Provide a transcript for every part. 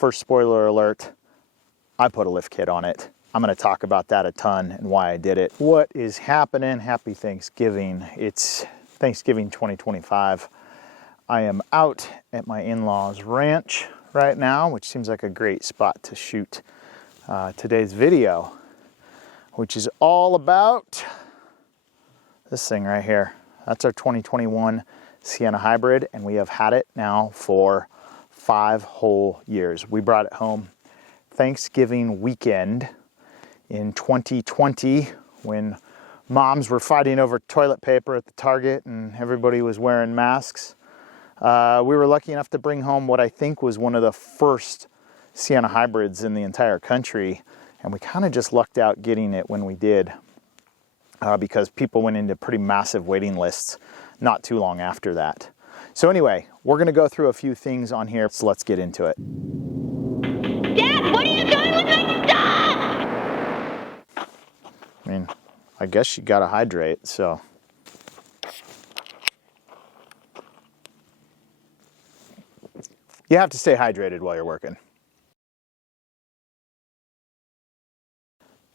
First spoiler alert, I put a lift kit on it. I'm going to talk about that a ton and why I did it. What is happening? Happy Thanksgiving. It's Thanksgiving 2025. I am out at my in-laws ranch right now, which seems like a great spot to shoot today's video, which is all about this thing right here. That's our 2021 Sienna Hybrid, and we have had it now for 5 whole years. We brought it home Thanksgiving weekend in 2020 when moms were fighting over toilet paper at the Target and everybody was wearing masks. We were lucky enough to bring home what I think was one of the first Sienna Hybrids in the entire country, and we kind of just lucked out getting it when we did because people went into pretty massive waiting lists not too long after that. So anyway, we're going to go through a few things on here, so let's get into it. Dad, what are you doing with my stuff? I mean, I guess you gotta hydrate, so. You have to stay hydrated while you're working.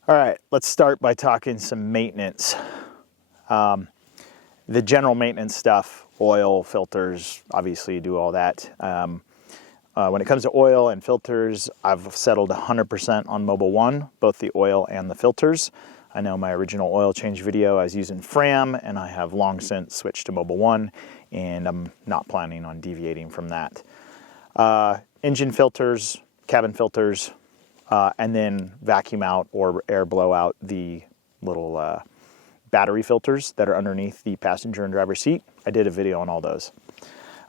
All right, let's start by talking some maintenance. The general maintenance stuff, oil, filters, obviously you do all that. When it comes to oil and filters, I've settled 100% on Mobil 1, both the oil and the filters. I know my original oil change video I was using Fram, and I have long since switched to Mobil 1, and I'm not planning on deviating from that. Engine filters, cabin filters, and then vacuum out or air blow out the little battery filters that are underneath the passenger and driver seat. I did a video on all those.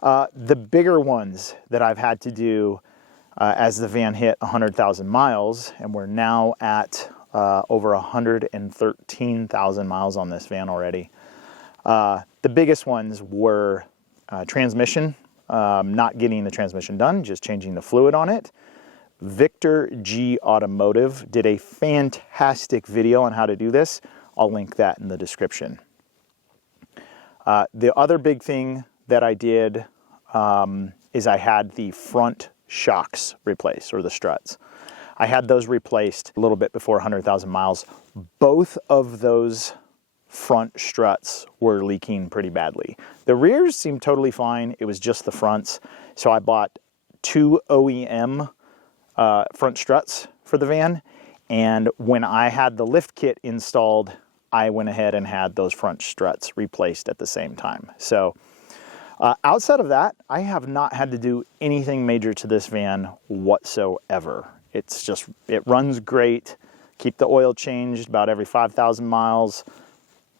The bigger ones that I've had to do as the van hit 100,000 miles, and we're now at over 113,000 miles on this van already. The biggest ones were transmission, not getting the transmission done, just changing the fluid on it. Victor G Automotive did a fantastic video on how to do this. I'll link that in the description. The other big thing that I did is I had the front shocks replaced, or the struts. I had those replaced a little bit before 100,000 miles. Both of those front struts were leaking pretty badly. The rears seemed totally fine. It was just the fronts. So I bought 2 OEM front struts for the van. And when I had the lift kit installed, I went ahead and had those front struts replaced at the same time. So outside of that, I have not had to do anything major to this van whatsoever. It's just, it runs great. Keep the oil changed about every 5,000 miles.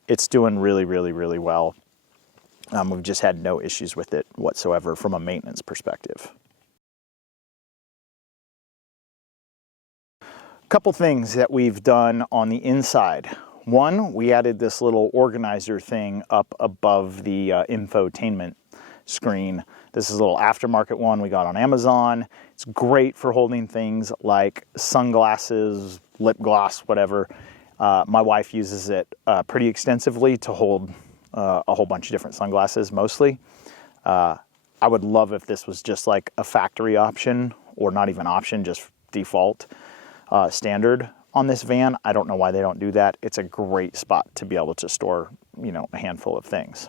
It's doing really, really, really well. We've just had no issues with it whatsoever from a maintenance perspective. Couple things that we've done on the inside. One, we added this little organizer thing up above the infotainment screen. This is a little aftermarket one we got on Amazon. It's great for holding things like sunglasses, lip gloss, whatever. My wife uses it pretty extensively to hold a whole bunch of different sunglasses, mostly. I would love if this was just like a factory option, or not even option, just default standard on this van. I don't know why they don't do that. It's a great spot to be able to store, you know, a handful of things.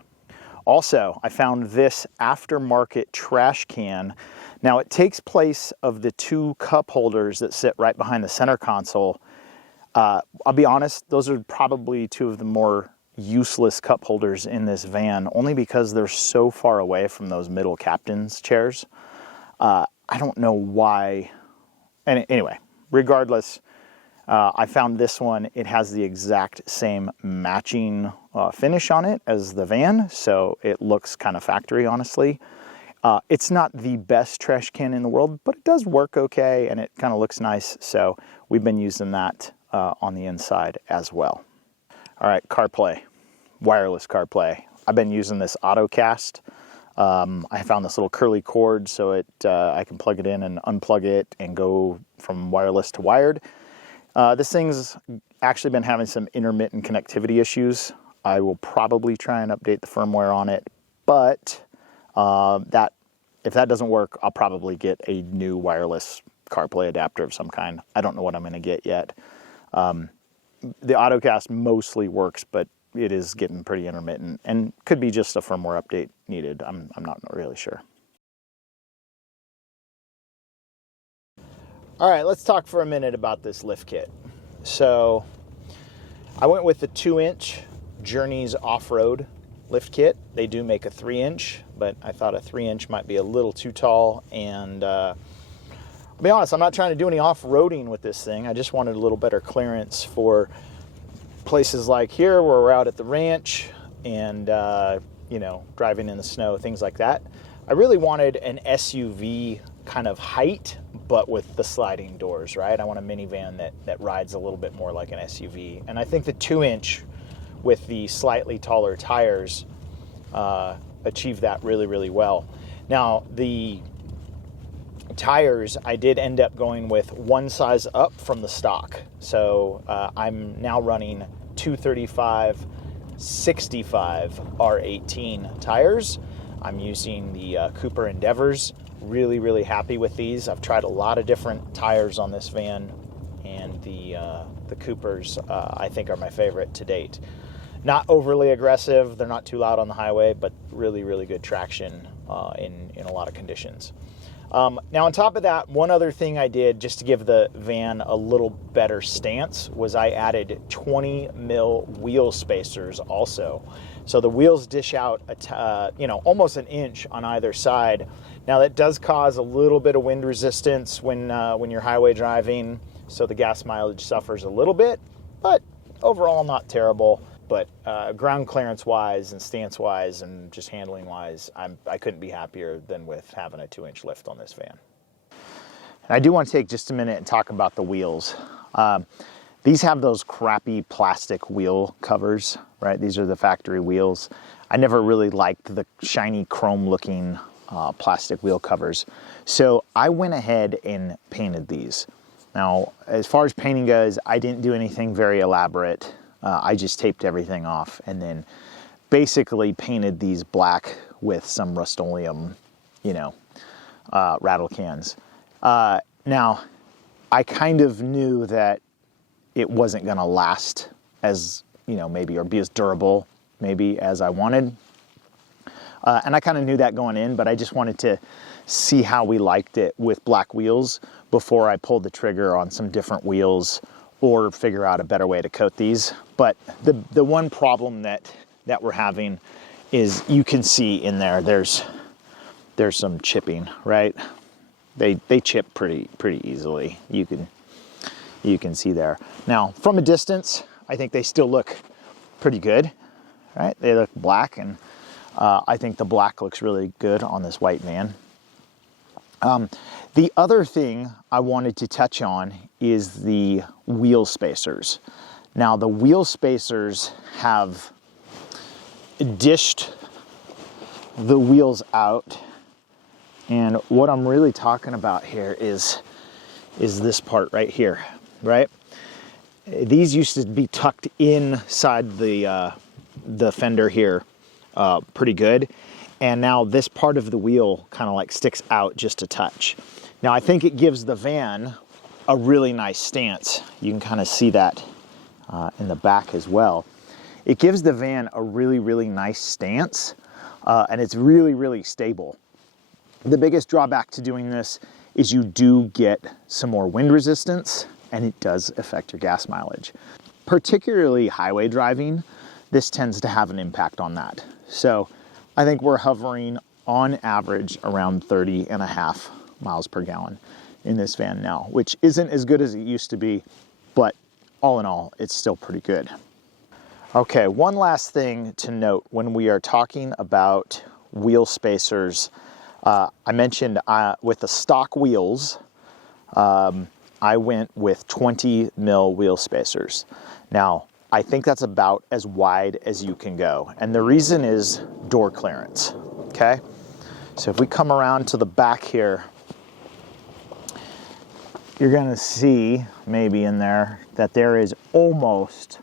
Also, I found this aftermarket trash can. Now, it takes place of the 2 cup holders that sit right behind the center console. I'll be honest, those are probably 2 of the more useless cup holders in this van, only because they're so far away from those middle captain's chairs. I don't know why. And anyway, regardless, I found this one. It has the exact same matching finish on it as the van, so it looks kind of factory, honestly. It's not the best trash can in the world, but it does work okay, and it kind of looks nice, so we've been using that on the inside as well. All right, CarPlay, wireless CarPlay. I've been using this AutoCast. I found this little curly cord so I can plug it in and unplug it and go from wireless to wired. This thing's actually been having some intermittent connectivity issues. I will probably try and update the firmware on it, but if that doesn't work, I'll probably get a new wireless CarPlay adapter of some kind. I don't know what I'm going to get yet. The AutoCast mostly works, but it is getting pretty intermittent and could be just a firmware update needed. I'm not really sure. All right, let's talk for a minute about this lift kit. So I went with the 2-inch Journeys off-road lift kit. They do make a 3-inch, but I thought a 3-inch might be a little too tall. And I'll be honest, I'm not trying to do any off-roading with this thing. I just wanted a little better clearance for places like here where we're out at the ranch and, you know, driving in the snow, things like that. I really wanted an SUV kind of height, but with the sliding doors, right? I want a minivan that rides a little bit more like an SUV. And I think the 2-inch with the slightly taller tires achieved that really, really well. Now, the tires, I did end up going with one size up from the stock. So I'm now running 235/65 R18 tires. I'm using the Cooper Endeavors. Really, really happy with these. I've tried a lot of different tires on this van, and the Coopers I think are my favorite to date. Not overly aggressive, they're not too loud on the highway, but really, really good traction in a lot of conditions. Now on top of that, one other thing I did just to give the van a little better stance was I added 20 mil wheel spacers also. So the wheels dish out you know, almost an inch on either side. Now that does cause a little bit of wind resistance when you're highway driving, so the gas mileage suffers a little bit, but overall not terrible. But ground clearance wise and stance wise and just handling wise, I couldn't be happier than with having a 2-inch lift on this van. And I do want to take just a minute and talk about the wheels. These have those crappy plastic wheel covers, right? These are the factory wheels. I never really liked the shiny chrome looking plastic wheel covers. So I went ahead and painted these. Now, as far as painting goes, I didn't do anything very elaborate. I just taped everything off and then basically painted these black with some Rust-Oleum, you know, rattle cans. Now, I kind of knew that it wasn't going to last as, you know, maybe, or be as durable maybe as I wanted. And I kind of knew that going in, but I just wanted to see how we liked it with black wheels before I pulled the trigger on some different wheels or figure out a better way to coat these. But the one problem that we're having is you can see in there, there's some chipping, right? They chip pretty easily. You can see there. Now, from a distance, I think they still look pretty good, right? They look black, and I think the black looks really good on this white van. The other thing I wanted to touch on is the wheel spacers. Now, the wheel spacers have dished the wheels out, and what I'm really talking about here is this part right here, right? These used to be tucked inside the fender here pretty good, and now this part of the wheel kind of like sticks out just a touch. Now I think it gives the van a really nice stance. You can kind of see that in the back as well. It gives the van a really nice stance, and it's really stable. The biggest drawback to doing this is you do get some more wind resistance, and it does affect your gas mileage. Particularly highway driving, this tends to have an impact on that. So I think we're hovering on average around 30.5 miles per gallon in this van now, which isn't as good as it used to be, but all in all, it's still pretty good. Okay, one last thing to note when we are talking about wheel spacers. I mentioned with the stock wheels, I went with 20 mil wheel spacers. Now, I think that's about as wide as you can go. And the reason is door clearance, okay? So if we come around to the back here, you're gonna see maybe in there that there is almost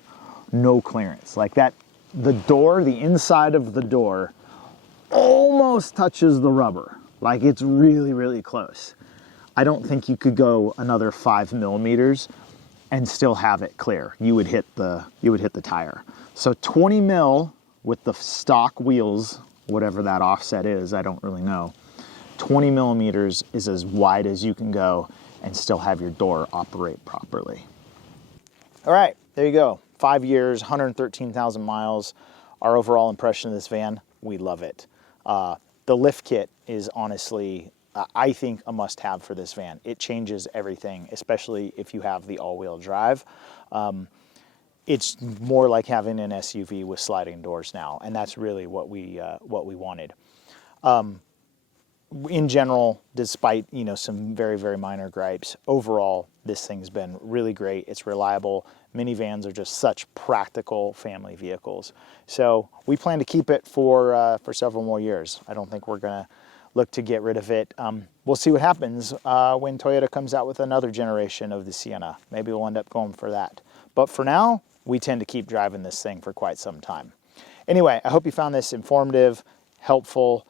no clearance. Like that, the door, the inside of the door almost touches the rubber. Like it's really close. I don't think you could go another 5 millimeters and still have it clear. You would hit the tire. So 20 mil with the stock wheels, whatever that offset is, I don't really know. 20 millimeters is as wide as you can go and still have your door operate properly. All right, there you go. 5 years, 113,000 miles. Our overall impression of this van, we love it. The lift kit is honestly, I think, a must-have for this van. It changes everything, especially if you have the all-wheel drive. It's more like having an SUV with sliding doors now, and that's really what we wanted. In general, despite some very, very minor gripes, overall this thing's been really great. It's reliable. Minivans are just such practical family vehicles. So we plan to keep it for several more years. I don't think we're gonna look to get rid of it. We'll see what happens when Toyota comes out with another generation of the Sienna. Maybe we'll end up going for that. But for now, we tend to keep driving this thing for quite some time. Anyway, I hope you found this informative, helpful.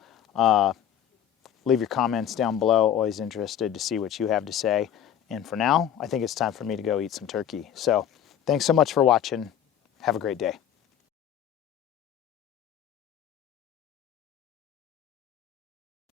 Leave your comments down below. Always interested to see what you have to say. And for now, I think it's time for me to go eat some turkey. So thanks so much for watching. Have a great day.